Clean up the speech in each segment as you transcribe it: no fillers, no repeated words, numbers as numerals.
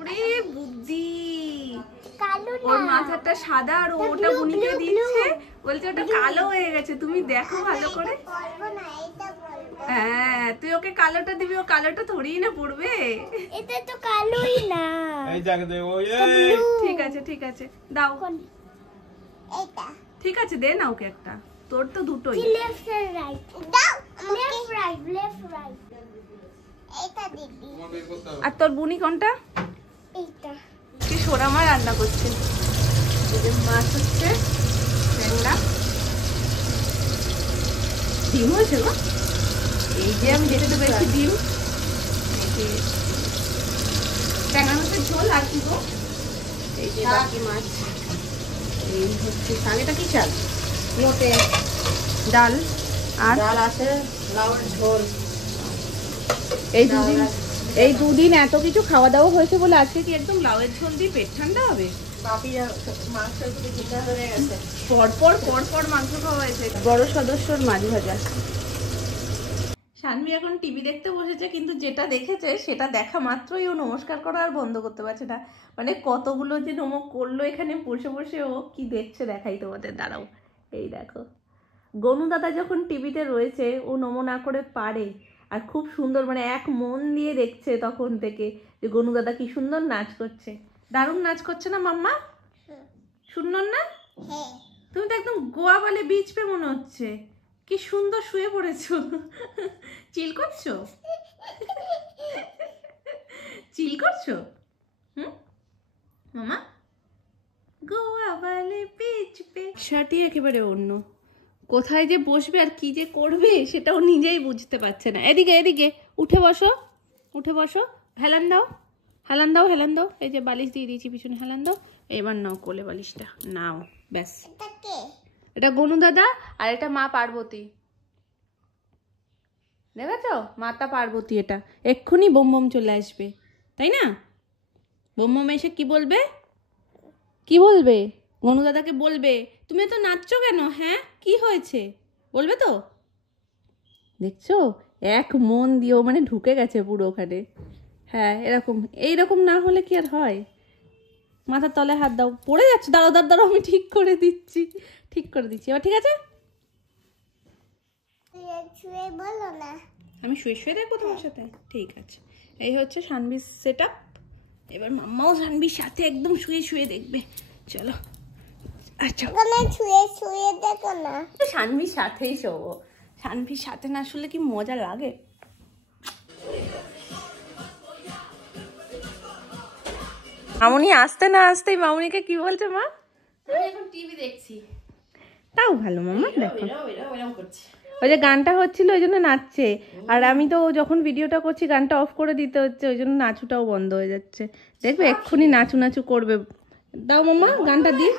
ওরে বুদ্ধি, ওর মাথাটা সাদা আর ওটা বুনিকে দিচ্ছে, বলছে ওটা কালো হয়ে গেছে, তুমি দেখো ভালো করে। হ্যাঁ তুই ওকে কালোটা দিবি, ও কালোটা থোড়ি না পড়বে, এটা তো কালোই না। এই জায়গা দে ও ঠিক আছে ঠিক আছে দাও, এটা ঠিক আছে দে না ওকে একটা, তোর তো দুটোই। লেফট আর রাইট দাও, লেফট রাইট লেফট রাইট। এটা দিবি। আর তোর বুনি কোনটা? এইটা কি সোনা মা রান্না করছে, এই যে মাছ হচ্ছে, ট্যাংরা, ডিম হয়েছে গো, এই যে আমি যেটা পেয়েছি ডিম, এই যে ট্যাংরা মাছের ঝোল আর কি গো, এই যে বাকি মাছ, এই হচ্ছে শাক, এটা কি শাক? লোটে ডাল, আর ডাল আছে, লাউয়ের ঝোল। এই দুদিন এত কিছু খাওয়া দাওয়া হয়েছে বলে আজকে কি একদম লাউয়ের ঝোল দিয়ে পেট ঠান্ডা হবে? পরপর পরপর মাংস খাওয়া হয়েছে। বড় সদস্যর মাছ ভাজা। শানভি এখন টিভি দেখতে বসেছে, কিন্তু যেটা দেখেছে সেটা দেখা মাত্রই ও নমস্কার করা আর বন্ধ করতে পারছে না। মানে কতগুলো যে নমক করলো এখানে বসে বসে, ও কি দেখছে দেখাই তোমাদের, দাঁড়াও। এই দেখো, গনু দাদা যখন টিভিতে রয়েছে ও নমো না করে পারে, আর খুব সুন্দর, মানে এক মন দিয়ে দেখছে তখন থেকে যে গনু দাদা কি সুন্দর নাচ করছে। দারুণ নাচ করছে না মাম্মা? সুন্দর না? তুমি তো একদম গোয়া বলে বিচ পে মনে হচ্ছে, কি সুন্দর শুয়ে পড়েছো। চিল করছো, চিল করছো? মামা গোয়া বলে বিচ পে, শার্টই একেবারে অন্য, কোথায় যে বসবে আর কি যে করবে সেটাও নিজেই বুঝতে পারছে না। এদিকে এদিকে উঠে বসো, উঠে বসো, হেলান দাও, হেলান দাও, হেলান দাও, এই যে বালিশ দিয়ে দিয়েছি পিছনে, হেলান দাও, এবার নাও কোলে বালিশটা নাও, ব্যাস। এটা গনু দাদা আর এটা মা পার্বতী, দেখেছো? মাতা পার্বতী, এটা এক্ষুনি বোম বোম চলে আসবে, তাই না? বোম বোম এসে কি বলবে, কি বলবে? গনু দাদাকে বলবে তুমি তো নাচছো কেন, হ্যাঁ কি হয়েছে বলবে তো। দেখছো এক মন দিয়েও মানে ঢুকে গেছে পুরো ওখানে। হ্যাঁ এরকম, এইরকম না হলে কি আর হয়? মাথার তলে হাত দাও, পড়ে যাচ্ছে, দাঁড়াও দাঁড়াও দাঁড়াও, আমি ঠিক করে দিচ্ছি, ঠিক করে দিচ্ছি, এবার ঠিক আছে? আমি শুয়ে শুয়ে দেখবো তোমার সাথে, ঠিক আছে। এই হচ্ছে শানভির সেট আপ, এবার মাম্মাও শানভির সাথে একদম শুয়ে শুয়ে দেখবে, চলো। আচ্ছা শুয়ে শুয়ে দেখো না, শানভির সাথেই শোবো, শানভির সাথে না শুলে কি মজা লাগে। মামুনি আসতে না আসতেই মামুনিকে কি বলছে মা? আমি এখন টিভি দেখছি। তাও ভালো মামা, দেখো ওই যে গানটা হচ্ছিল ওই জন্য নাচছে, আর আমি তো যখন ভিডিওটা করছি গানটা অফ করে দিতে হচ্ছে, ওই জন্য নাচুটাও বন্ধ হয়ে যাচ্ছে। দেখবে এক্ষুনি নাচু নাচু করবে। দাও মামা গানটা দিয়ে,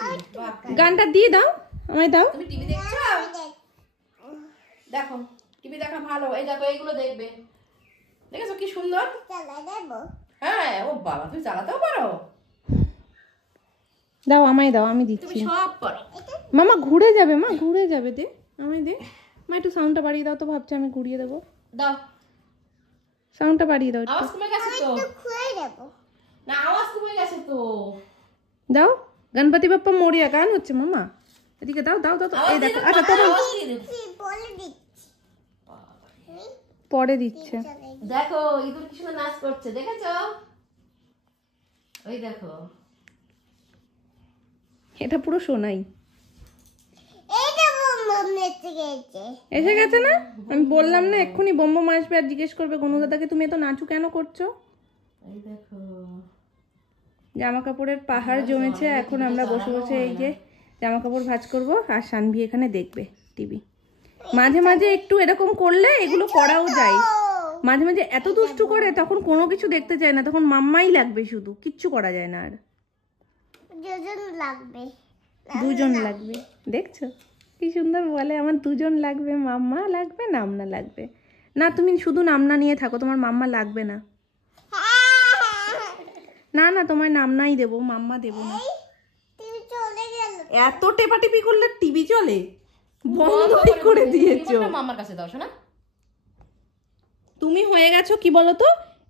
গানটা দিয়ে দাও, আমায় দাও। তুমি টিভি দেখছো? দেখো টিভি দেখা ভালো, এই দেখো এইগুলো দেখবে, দেখেছো কি সুন্দর? হ্যাঁ ও বাবা, তুমি চালাতেও পারো? দাও আমায় দাও, আমি দিচ্ছি। তুমি সব পারো মামা, ঘুরে যাবে মা, ঘুরে যাবে, দে আমায় দে। মা একটু সাউন্ডটা বাড়িয়ে দাও তো, ভাবছি আমি ঘুরিয়ে দেবো। দাও সাউন্ডটা বাড়িয়ে দাও, আওয়াজ কমে গেছে তো, খুলে দেব না, আওয়াজ কমে গেছে তো। দাও গণপতি বাপ্পা মোরিয়া গান হচ্ছে মামা, এদিকে দাও দাও দাও। এই দেখো, আচ্ছা তোর পরে দিচ্ছে, দেখো ইঁদুর কি সুন্দর নাচ করছে, দেখেছো? ওই দেখো, এটা পুরো সোনাই এসে গেছে না? আমি বললাম না এক্ষুনি বোম বোম আসবে আর জিজ্ঞেস করবে গনু দাদাকে তুমি এত নাচু কেন করছো। এই দেখো জামা কাপড়ের পাহাড় জমেছে, এখন আমরা বসে বসে এই যে জামা কাপড় ভাঁজ করবো, আর শানভি এখানে দেখবে টিভি। মাঝে মাঝে একটু এরকম করলে এগুলো করাও যায়, মাঝে মাঝে এত দুষ্টু করে তখন কোনো কিছু দেখতে চায় না, তখন মাম্মাই লাগবে, শুধু কিচ্ছু করা যায় না। আর দুজন লাগবে, দেখছো কি সুন্দর বলে, আমার দুজন লাগবে, মাম্মা লাগবে, নামনা লাগবে না। তুমি শুধু নামনা নিয়ে থাকো, তোমার মাম্মা লাগবে না। না না তোমায় নামনাই দেবো, মাম্মা দেবো না। এত টেপাটিপি করলে টিভি চলে? বন্ধ করে দিয়েছো। মাম্মার কাছে দাও শোনা। তুমি হয়ে গেছো কি বলো তো,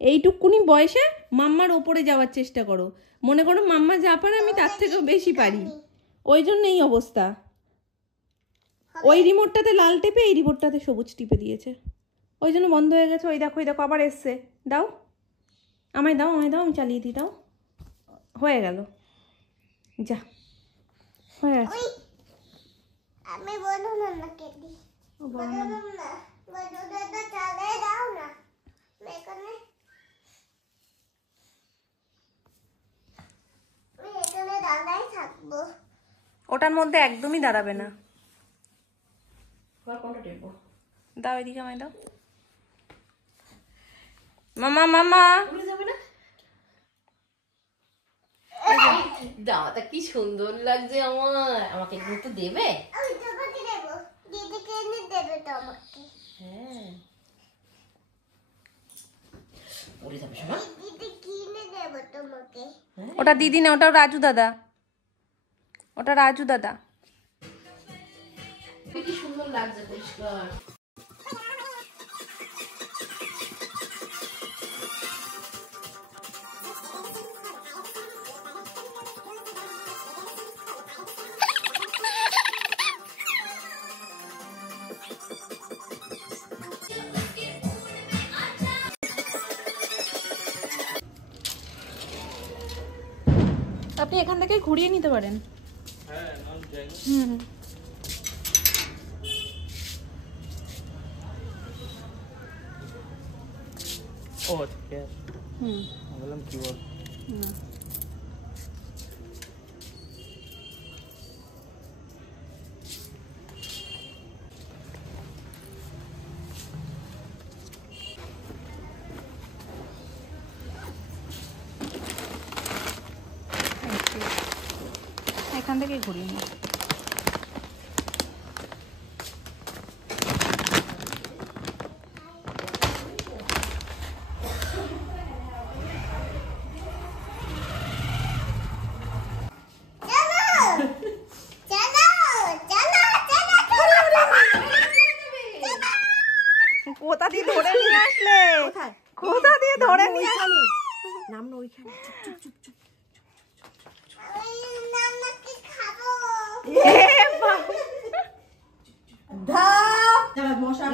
এইটুকুনি বয়সে মাম্মার ওপরে যাওয়ার চেষ্টা করো, মনে করো মাম্মা যা পারে আমি তার থেকেও বেশি পারি, ওই জন্য এই অবস্থা। ওই রিমোটটাতে লাল টেপে এই রিমোটটাতে সবুজ টিপে দিয়েছে, ওই জন্য বন্ধ হয়ে গেছে। ওই দেখো আবার এসছে। দাও আমায় দাও আমি চালিয়ে দিই। দাও, হয়ে গেল, যা হয়ে গেছে। আমি বলো মামাকে দি, বলো না, বলো দাদা চালে দাও না, এখানে দাঁড়াই থাকবো। ওটার মধ্যে একদমই দাঁড়াবে না। দাও এদিকে আমায় দাও। মামা দাওয়াটা কি সুন্দর লাগছে আমার, আমাকে একটু দেবে? আমি তোমাকে দেব, দিদিকে এনে দেবে তোমাকে। হ্যাঁ পড়ে যাবে শোনা। দিদি কিনে দেব তোমাকে। ওটা দিদি না, ওটা রাজু দাদা, ওটা রাজু দাদা। কি সুন্দর লাগছে পরিষ্কার। আপনি এখান থেকে ঘুরিয়ে নিতে পারেন। হুম ও ঠিক আছে। বললাম কি বল না এখান থেকে ঘুরিয়ে নিই। কোথা দিয়ে ধরে নিয়ে আসলে? কোথা দিয়ে ধরে নিয়ে আসলে? নাম না ওইখানে।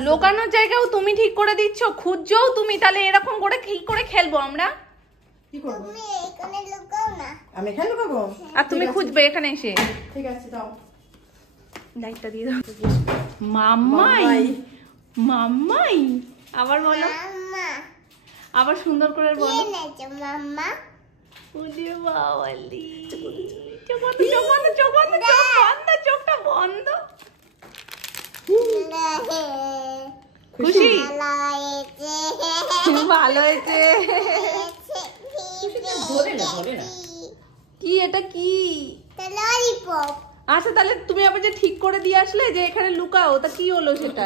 লোকানোর জায়গাও তুমি ঠিক করে দিচ্ছ, খুঁজছো তুমি, তাহলে এরকম করে কি করে খেলবো আমরা? কি করব? তুমি এখানে লুকাও না। আমি এখানে লুকাবো? আর তুমি খুঁজবে এখানে এসে। ঠিক আছে দাও। লাইটটা দিয়ে দাও। মাম্মাই মাম্মাই আবার বলো, মাম্মা আবার সুন্দর করে কি বলো। এনেছো মাম্মা? ওরে বাবালি, চোখ বন্ধ, চোখ বন্ধ, চোখ বন্ধ, চোখ বন্ধ, চোখটা বন্ধ। খুশি? ভালো হয়েছে। ধরে না ধরে না। কি এটা কি? ললিপপ। আচ্ছা তাহলে তুমি আবার যে ঠিক করে দিয়ে আসলে যে এখানে লুকাও, তা কি হলো সেটা?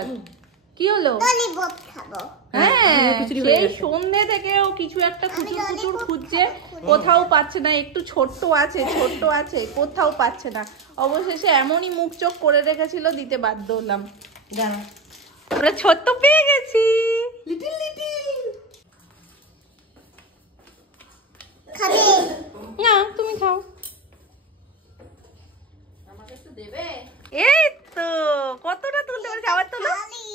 কি হলো? ললিপপ খাবো। হ্যাঁ সেই সন্ধে থেকে ও কিছু একটা খুচুর খুচুর খুঁজছে, কোথাও পাচ্ছে না। একটু ছোট্ট আছে কোথাও পাচ্ছে না। অবশেষে এমনই মুখ চোখ করে রেখেছিল, দিতে বাধ্য হলাম। আমরা ছোট্ট পেয়ে গেছি, লিটিল লিটিল। খাবে? না তুমি খাও। আমাকে একটু দেবে? এই তো কতটা তুলতে পারছি, আবার তোলো। খালি।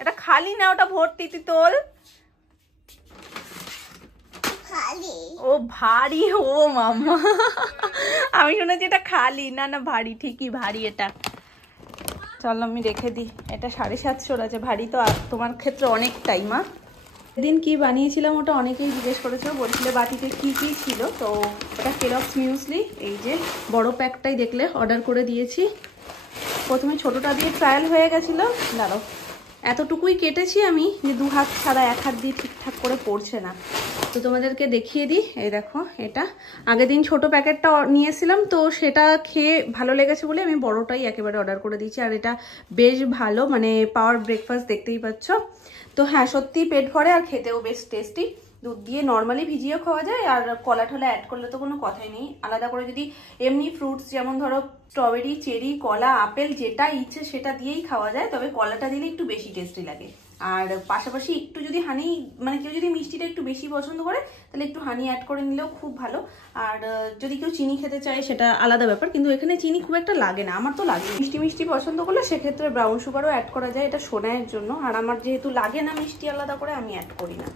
এটা খালি না, ওটা ভর্তি, তুই তোল। খালি। ও ভারী, ও মাম্মা আমি শুনেছি এটা খালি। না না ভারী, ঠিকই ভারী এটা। চলো আমি রেখে দিই। এটা 750 আছে, ভারী তো তোমার ক্ষেত্রে অনেকটাই। মা সেদিন কি বানিয়েছিলাম ওটা অনেকেই জিজ্ঞেস করেছো, বলছিলে বাটিতে কি কি ছিল। তো ওটা কেলগস মিউসলি, এই যে বড় প্যাকটাই দেখলে অর্ডার করে দিয়েছি। প্রথমে ছোটটা দিয়ে ট্রায়াল হয়ে গেছিলো, দাঁড়াও এতটুকুই কেটেছি আমি, যে 2 হাত ছাড়া 1 হাত দিয়ে ঠিকঠাক করে পড়ছে না। তো তোমাদেরকে দেখিয়ে দিই, এই দেখো এটা আগের দিন ছোট প্যাকেটটা নিয়েছিলাম, তো সেটা খেয়ে ভালো লেগেছে বলে আমি বড়টাই একেবারে অর্ডার করে দিয়েছি। আর এটা বেশ ভালো, মানে পাওয়ার ব্রেকফাস্ট দেখতেই পাচ্ছ। তো হ্যাঁ সত্যি পেট ভরে আর খেতেও বেশ টেস্টি। দুধ দিয়ে নর্মালি ভিজিয়েও খাওয়া যায়, আর কলা টলা অ্যাড করলে তো কোনো কথাই নেই। আলাদা করে যদি এমনি ফ্রুটস যেমন ধরো স্ট্রবেরি, চেরি, কলা, আপেল যেটা ইচ্ছে সেটা দিয়েই খাওয়া যায়, তবে কলাটা দিলে একটু বেশি টেস্টি লাগে। আর পাশাপাশি একটু যদি হানি মানে কেউ যদি মিষ্টিটা একটু বেশি পছন্দ করে তাহলে একটু হানি অ্যাড করে নিলেও খুব ভালো। আর যদি কেউ চিনি খেতে চায় সেটা আলাদা ব্যাপার, কিন্তু এখানে চিনি খুব একটা লাগে না, আমার তো লাগে। মিষ্টি মিষ্টি পছন্দ করলে সেক্ষেত্রে ব্রাউন সুগারও অ্যাড করা যায়, এটা সোনাইয়ের জন্য। আর আমার যেহেতু লাগে না মিষ্টি আলাদা করে, আমি অ্যাড করি না।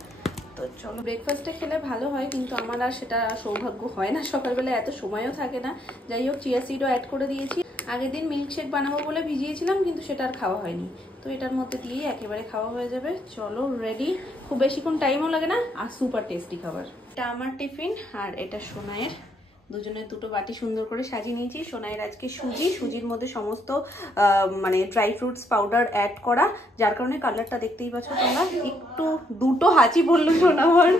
তো চলো, ব্রেকফাস্টে খেলে ভালো হয়, কিন্তু আমার আর সেটা সৌভাগ্য হয় না, সকালবেলা এত সময়ও থাকে না। যাই হোক, চিয়া সিডও অ্যাড করে দিয়েছি। আগের দিন মিল্কশেক বানাবো বলে ভিজিয়েছিলাম, কিন্তু সেটা আর খাওয়া হয়নি। তো এটার মধ্যে দিয়েই একেবারে খাওয়া হয়ে যাবে। চলো রেডি, খুব বেশিক্ষণ টাইমও লাগে না, আর সুপার টেস্টি খাবার। এটা আমার টিফিন আর এটা সোনাইয়ের। দুজনের দুটো বাটি সুন্দর করে সাজিয়ে নিয়েছি। সোনাইয়ের আজকে সুজির মধ্যে সমস্ত মানে ড্রাই ফ্রুটস পাউডার অ্যাড করা, যার কারণে কালারটা দেখতেই পাচ্ছ তোমরা। একটু দুটো হাঁচি পড়লো সোনামার,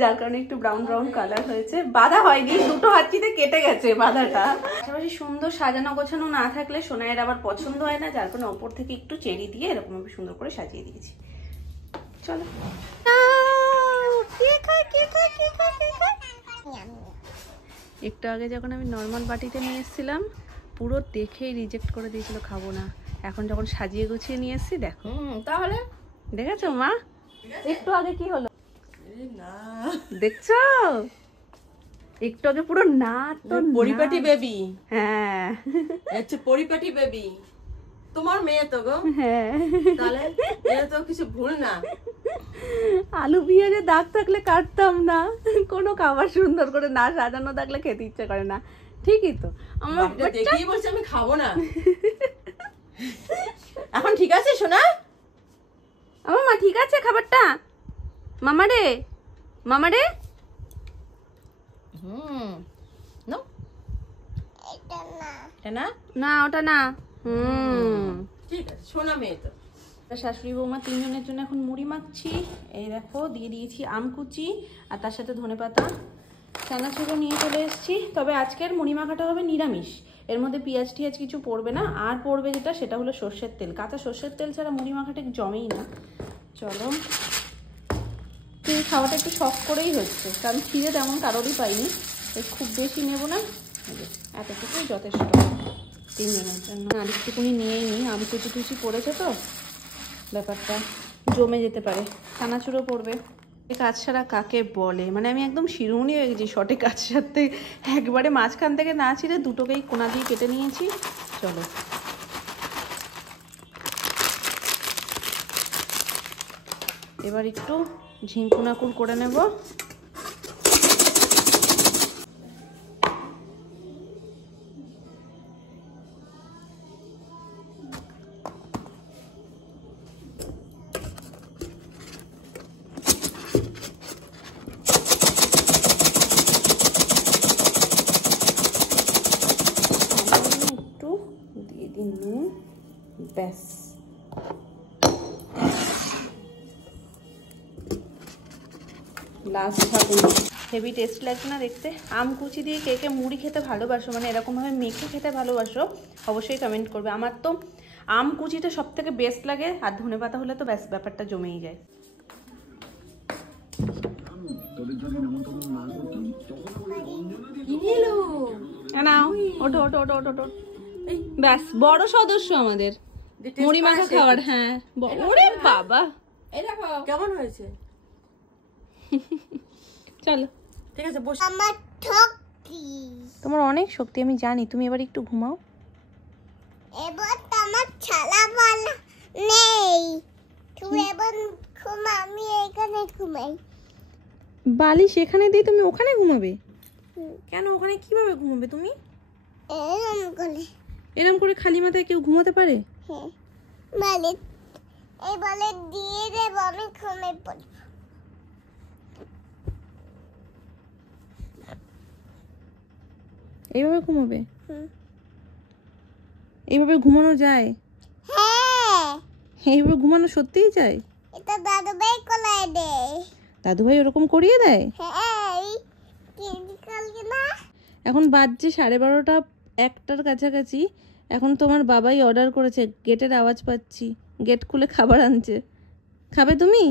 যার কারণে একটু ব্রাউন ব্রাউন কালার হয়েছে। বাঁধা হয়নি, দুটো হাঁচিতে কেটে গেছে বাঁধাটা। পাশাপাশি সুন্দর সাজানো গোছানো না থাকলে সোনাইয়ের আবার পছন্দ হয় না, যার কারণে ওপর থেকে একটু চেরি দিয়ে এরকম সুন্দর করে সাজিয়ে দিয়েছি। চলো, একটু আগে যখন আমি নর্মাল বাটিতে নিয়ে এসেছিলাম, পুরো দেখেই রিজেক্ট করে দিয়েছিল, খাবো না। এখন যখন সাজিয়ে গুছিয়ে নিয়ে এসেছি, দেখো। তাহলে দেখেছো মা, একটু আগে কি হলো না, দেখছো? একটু আগে পুরো না তো পরিপাটি বেবি। হ্যাঁ, আচ্ছা, পরিপাটি বেবি তোমার মেয়ে তো গো। হ্যাঁ, তাহলে এটা তো কিছু ভুল না। আলু পেঁয়াজে দাগ থাকলে কাটতাম না, কোনো খাবার সুন্দর করে না সাজানো থাকলে খেতে ইচ্ছে করে না। ঠিকই তো, আমার দেখেই বলছে আমি খাবো না। এখন ঠিক আছে সোনা? আমার মা ঠিক আছে খাবারটা? মামা রে, মামা রে, না এটা না, না না ওটা না। ঠিক আছে, সোনা মেয়ে তো। শাশুড়ি বৌমা তিনজনের জন্য এখন মুড়ি মাখছি। এই দেখো, দিয়ে দিয়েছি আম কুচি আর তার সাথে ধনেপাতা, চানাচুরও নিয়ে চলে এসেছি। তবে আজকের মুড়ি মাখাটা হবে নিরামিষ, এর মধ্যে পেঁয়াজ টিয়াজ কিছু পড়বে না। আর পড়বে যেটা, সেটা হলো সর্ষের তেল। কাঁচা সর্ষের তেল ছাড়া মুড়ি মাখাটা জমেই না। চলো, এই খাওয়াটা একটু শখ করেই হচ্ছে, কারণ খিদে তেমন কারোরই পাইনি। খুব বেশি নেব না, এতটুকুই যথেষ্ট তিনজনের জন্য। আর একটুকুনি নিয়েই নিই, আম কুচি টুচি পড়েছে তো, ব্যাপারটা জমে যেতে পারে। চানাচুরও পড়বে। কাজ সারা কাকে বলে, মানে আমি একদম শিরুনি হয়ে গেছি শটে কাজ সারতে। একবারে মাঝখান থেকে না ছিঁড়ে দুটোকেই কোনা দিয়ে কেটে নিয়েছি। চলো, এবার একটু ঝিঙ্কুনাকুল করে নেব। ব্যাস, লাস্ট থাকুন। হেভি টেস্ট লাগছে না দেখতে? আম কুচি দিয়ে কে কে মুড়ি খেতে ভালোবাসো, মানে এরকমভাবে মেখে খেতে ভালোবাসো, অবশ্যই কমেন্ট করবে। আমার তো আম কুচিটা সব থেকে বেস্ট লাগে, আর ধনেপাতা হলে তো ব্যাস ব্যাপারটা জমেই যায়। নাও, ওঠো ওঠো ওঠো ওঠো ওঠো। ব্যাস, বড় সদস্য আমাদের মুড়ি মাখা খাওয়ার। হ্যাঁ, ওরে বাবা, এই দেখো কেমন হয়েছে। চলো, ঠিক আছে, বস। আমার শক্তি, তোমার অনেক শক্তি আমি জানি। তুমি এবার একটু ঘুমাও। এবার তো আমার ছালা বলা নেই, তুমি এবার ঘুমা, আমি এখানে ঘুমাই। বালিশ এখানে দিয়ে তুমি ওখানে ঘুমাবে? কেন, ওখানে কিভাবে ঘুমাবে তুমি? এরকম করে খালি মাথায় কেউ ঘুমাতে পারে? হ্যাঁ, বলে এই বলে দিয়ে দেবো, আমি ঘুমিয়ে পড়ব। এইভাবে ঘুমাবে? এইভাবে ঘুমানো যায়? হ্যাঁ, এইভাবে ঘুমানো সত্যিই যায়? এটা দাদু ভাই কোলায় দেয়। দাদু ভাই ওরকম করিয়ে দেয়? হ্যাঁ, কালকে না, এখন বাজছে 12:30, 1টার কাছাকাছি। এখন তোমার বাবাই অর্ডার করেছে, গেটের আওয়াজ পাচ্ছি, গেট খুলে খাবার আনছে। খাবে তুমি?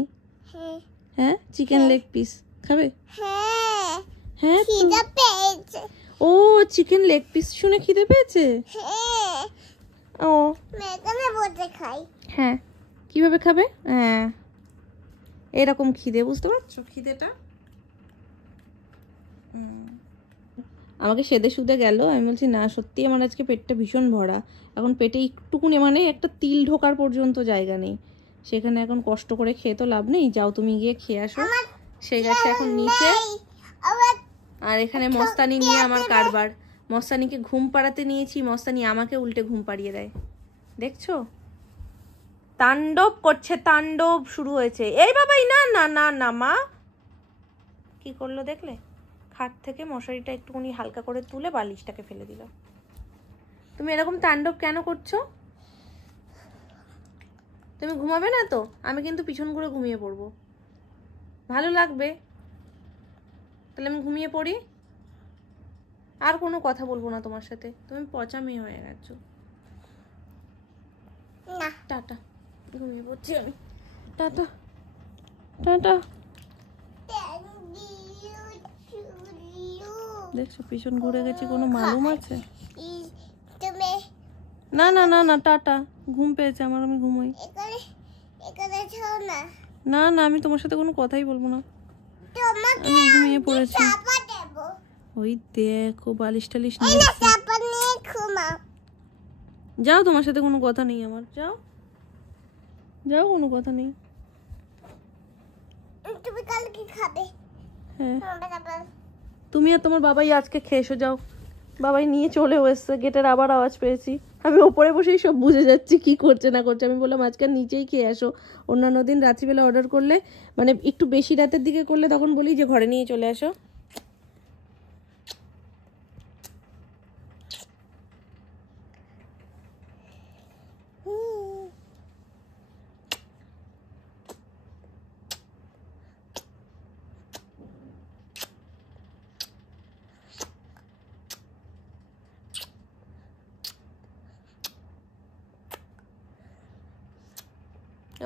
হ্যাঁ হ্যাঁ, চিকেন লেগ পিস খাবে? হ্যাঁ, হ্যাঁ, খিদে পেয়েছে। ও চিকেন লেগ পিস শুনে খিদে পেয়েছে? হ্যাঁ, ও এখানে বসে খাই। হ্যাঁ, কিভাবে খাবে? হ্যাঁ, এরকম খিদে, বুঝতে পারছো খিদেটা? আমাকে সেদে সুদে গেল, আমি বলছি না সত্যি আমার আজকে পেটটা ভীষণ ভরা, এখন পেটে একটুকুনি মানে একটা তিল ঢোকার পর্যন্ত জায়গা নেই, সেখানে এখন কষ্ট করে খেয়ে তো লাভ নেই, যাও তুমি গিয়ে খেয়ে আসো। সে গেছে এখন নিচে, আর এখানে মস্তানি নিয়ে আমার কারবার। মস্তানিকে ঘুম পাড়াতে নিয়েছি, মস্তানি আমাকে উল্টে ঘুম পাড়িয়ে দেয়, দেখছো? তাণ্ডব করছে, তাণ্ডব শুরু হয়েছে। এই বাবাই, না না না না মা, কি করলো দেখলে? খাট থেকে মশারিটা একটুখানি হালকা করে তুলে বালিশটাকে ফেলে দিল। তুমি এরকম তাণ্ডব কেন করছো? তুমি ঘুমাবে না তো? আমি কিন্তু পিছন করে ঘুমিয়ে পড়বো, ভালো লাগবে? তাহলে আমি ঘুমিয়ে পড়ি, আর কোনো কথা বলবো না তোমার সাথে, তুমি পচা মেয়ে হয়ে গেছো। না টাটা, ঘুমিয়ে পড়ছি আমি, টাটা টাটা। দেখছো পিছন ঘুরে গেছি, কোনো মালুম আছে? তুমি না না না না, টাটা, ঘুম পেয়েছে আমার, আমি ঘুমোই। এখানে এখানে ছাও না, না না, আমি তোমার সাথে কোনো কথাই বলবো না, তোমাকে আমি ঘুমিয়ে পড়েছি। চাপা দেব, ওই দেখো বালিশ টালিশ এই নিয়ে না এসছে। চাপা নিয়ে ঘুমাও। যাও, তোমার সাথে কোনো কথা নেই আমার, যাও যাও, কোনো কথা নেই। তুমি কাল কি খাবে? হ্যাঁ, চাপা তুমি আর তোমার বাবাই আজকে খেয়ে এসো, যাও। বাবাই নিয়ে চলেও এসছে, গেটের আবার আওয়াজ পেয়েছি, আমি ওপরে বসেই সব বুঝে যাচ্ছি কি করছে না করছে। আমি বললাম আজকে নিচেই খেয়ে আসো, অন্যান্য দিন রাত্রিবেলা অর্ডার করলে মানে একটু বেশি রাতের দিকে করলে তখন বলি যে ঘরে নিয়ে চলে আসো।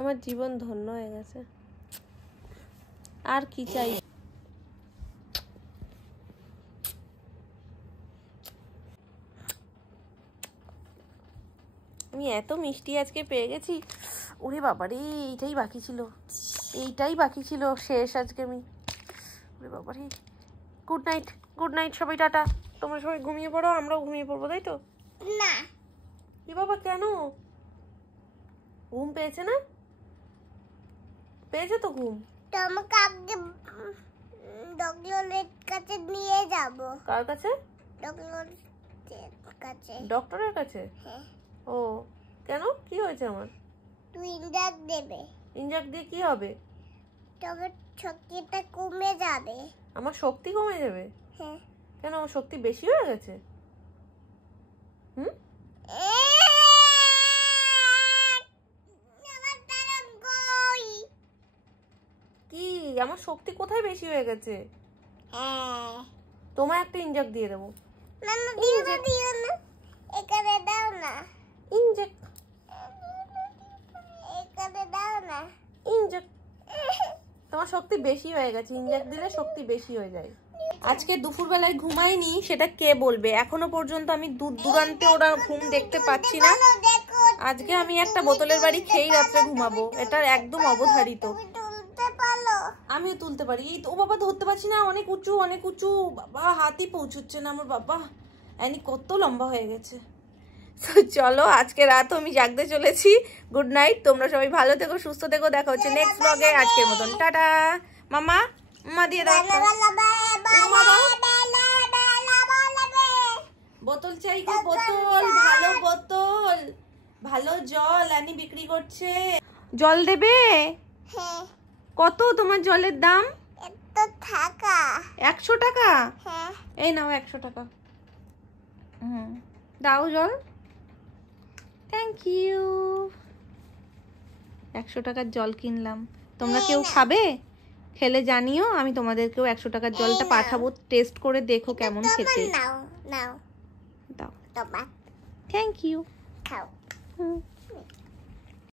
আমার জীবন ধন্য হয়ে গেছে, আর কি চাই? আমি এত মিষ্টি আজকে পেয়ে গেছি, ওরে বাবারে, এইটাই বাকি ছিল, এইটাই বাকি ছিল, শেষ আজকে আমি। ওরে বাবারে, গুড নাইট, গুড নাইট সবাই, টাটা। তোমরা সবাই ঘুমিয়ে পড়ো, আমরাও ঘুমিয়ে পড়বো, তাই তো? না এ বাবা, কেন? ঘুম পেয়েছে না? পেয়েছে তো ঘুম। তোমাকে আগে ডক্টরের কাছে নিয়ে যাব। কার কাছে? ডক্টরের কাছে। ডক্টরের কাছে? হ্যাঁ। ও, কেন, কি হয়েছে আমার? তুই ইঞ্জেকশন দেবে, ইনজেক্ট দিয়ে কি হবে? তবে শক্তিটা কমে যাবে। আমার শক্তি কমে যাবে? হ্যাঁ। কেন, আমার শক্তি বেশি হয়ে গেছে? হুম, কি আমার শক্তি কোথায় বেশি হয়ে গেছে? হ্যাঁ। তোমার একটা ইনজেক্ট দিয়ে দেবো। না না, দিও না দিও না, এখানে দাও না, ইনজেক্ট, এখানে দাও না। ইনজেক্ট। তোমার শক্তি বেশি হয়ে গেছে, ইনজেক্ট দিলে শক্তি বেশি হয়ে যায়। আজকে দুপুরবেলায় ঘুমাইনি সেটা কে বলবে? এখনো পর্যন্ত আমি দূর দূরান্তে ওরা ঘুম দেখতে পাচ্ছি না। দেখো আজকে আমি একটা বোতলের বাড়ি খেয়েই রাত্রে ঘুমাবো, এটা একদম অবধারিত। তুমি তুলতে পারো। আমিও তুলতে পারি, এই তো। ও বাবা, ধরতে পারছি না, অনেক উঁচু অনেক উঁচু, বাবা হাতই পৌঁছচ্ছে না আমার, বাবা এনি কত লম্বা হয়ে গেছে। তো চলো, আজকে রাত আমি জাগতে চলেছি। গুড নাইট, তোমরা সবাই ভালো থেকো, সুস্থ থেকো, দেখা হচ্ছে নেক্সট ব্লগে। আজকের মতন টাটা। মামা, মা দিয়ে দাও একটা। মা দাও। বোতল চাই গো, বোতল, ভালো বোতল, ভালো জল আনি বিক্রি করছে। জল দেবে? হ্যাঁ। কত তোমার জলের দাম? এত টাকা। 100 টাকা? হ্যাঁ। এই নাও 100 টাকা। দাও জল। Thank you. 100 টাকার জল কিনলাম, তোমরা কেউ খাবে? খেলে জানিও, আমি তোমাদেরকেও 100 টাকার জলটা পাঠাবো, টেস্ট করে দেখো কেমন খেতে। নাও নাও, দাও। তোমার থ্যাংক ইউ। খাও। হুম।